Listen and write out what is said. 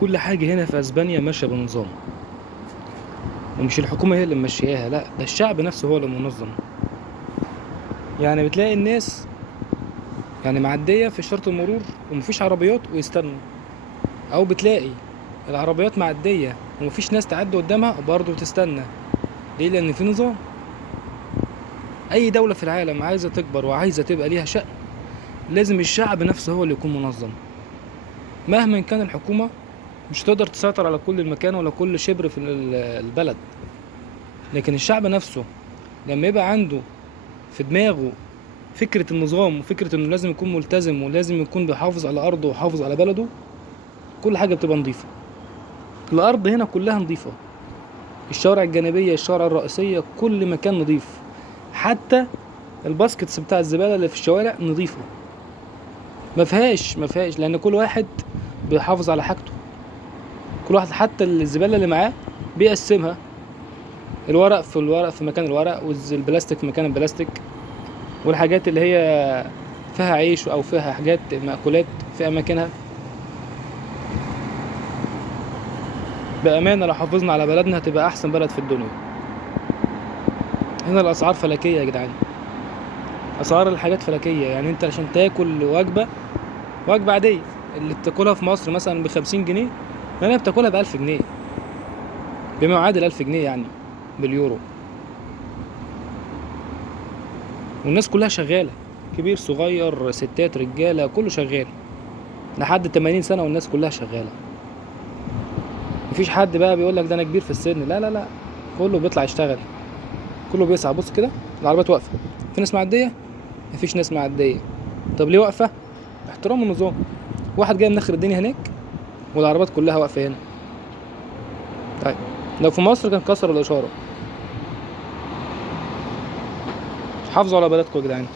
كل حاجة هنا في اسبانيا ماشية بنظام، ومش الحكومة هي اللي ماشياها، لا ده الشعب نفسه هو اللي منظم. يعني بتلاقي الناس يعني معدية في إشارة المرور ومفيش عربيات ويستنوا، او بتلاقي العربيات معدية ومفيش ناس تعدي قدامها وبرضه تستنى. ليه؟ لان في نظام. اي دولة في العالم عايزة تكبر وعايزة تبقى ليها شأن، لازم الشعب نفسه هو اللي يكون منظم. مهما كان الحكومة مش تقدر تسيطر على كل المكان ولا كل شبر في البلد، لكن الشعب نفسه لما يبقى عنده في دماغه فكرة النظام وفكرة انه لازم يكون ملتزم ولازم يكون بيحافظ على ارضه ويحافظ على بلده، كل حاجة بتبقى نظيفة. الارض هنا كلها نظيفة، الشوارع الجانبية، الشوارع الرئيسية، كل مكان نظيف. حتى الباسكتس بتاع الزبالة اللي في الشوارع نظيفة، ما فيهاش لان كل واحد بيحافظ على حاجته. كل واحد حتى الزبالة اللي معاه بيقسمها، الورق في الورق في مكان الورق، والبلاستيك في مكان البلاستيك، والحاجات اللي هي فيها عيش او فيها حاجات مأكولات في اماكنها. بأمانة لو حافظنا على بلدنا هتبقى احسن بلد في الدنيا. هنا الاسعار فلكية يا جدعان، اسعار الحاجات فلكية. يعني انت عشان تاكل وجبة عادية اللي بتاكلها في مصر مثلا ب50 جنيه، هنا بتاكلها ب1000 جنيه، بما يعادل 1000 جنيه يعني باليورو. والناس كلها شغالة، كبير صغير ستات رجالة كله شغال لحد 80 سنة، والناس كلها شغالة. مفيش حد بقى بيقولك ده انا كبير في السن، لا لا لا، كله بيطلع يشتغل، كله بيسعى. بص كده العربيات واقفة، في ناس معدية؟ مفيش ناس معدية. طب ليه واقفة؟ احترام النظام. واحد جاي من اخر الدنيا هناك والعربيات كلها واقفة هنا. طيب لو في مصر كان كسروا الإشارة. حافظوا على بلدكم يا جدعان.